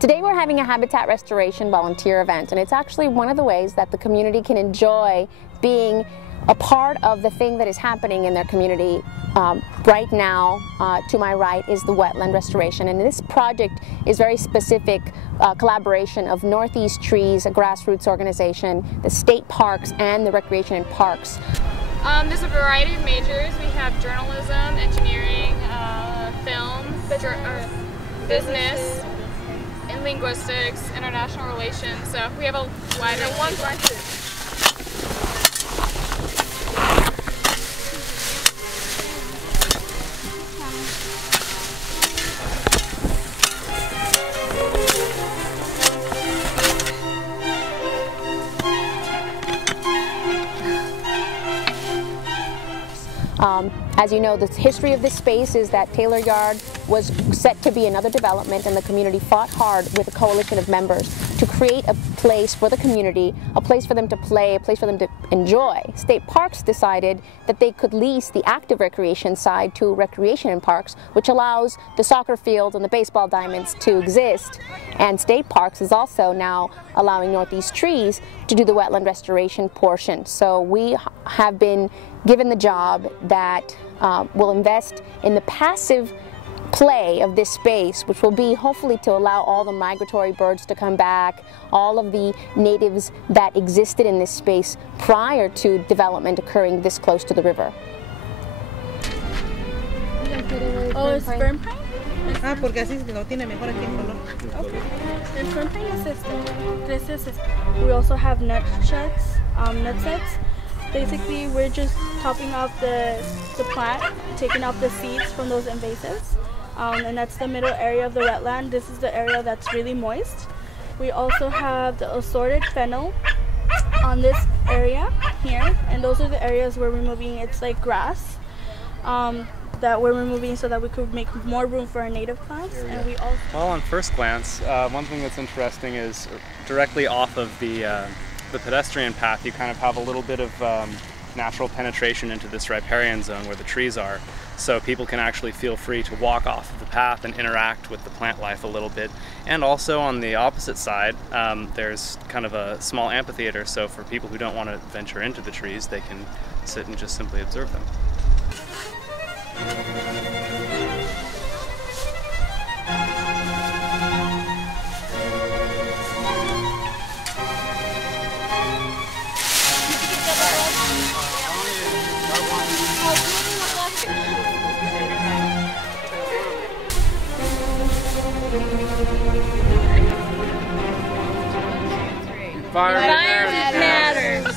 Today we're having a habitat restoration volunteer event, and it's actually one of the ways that the community can enjoy being a part of the thing that is happening in their community. Right now, to my right, is the wetland restoration, and this project is very specific collaboration of Northeast Trees, a grassroots organization, the state parks, and the Recreation and Parks. There's a variety of majors. We have journalism, engineering, film, business, and linguistics, international relations. So we have a wide range. As you know, the history of this space is that Taylor Yard was set to be another development, and the community fought hard with a coalition of members to create a place for the community, a place for them to play, a place for them to enjoy. State Parks decided that they could lease the active recreation side to Recreation and Parks, which allows the soccer fields and the baseball diamonds to exist. And State Parks is also now allowing Northeast Trees to do the wetland restoration portion. So we have been given the job that will invest in the passive play of this space, which will be hopefully to allow all the migratory birds to come back, all of the natives that existed in this space prior to development occurring this close to the river. Oh, it's fern pine? Ah, porque así lo tiene mejor aquí el color. Okay. And fern pine is this. We also have nut sets. Basically, we're just topping off the plant, taking off the seeds from those invasives. And that's the middle area of the wetland. This is the area that's really moist. We also have the assorted fennel on this area here, and those are the areas we're removing. It's like grass that we're removing so that we could make more room for our native plants. And we also well, on first glance, one thing that's interesting is directly off of the pedestrian path, you kind of have a little bit of natural penetration into this riparian zone where the trees are. So people can actually feel free to walk off of the path and interact with the plant life a little bit. And also on the opposite side, there's kind of a small amphitheater, so for people who don't want to venture into the trees, they can sit and just simply observe them. Environment matters.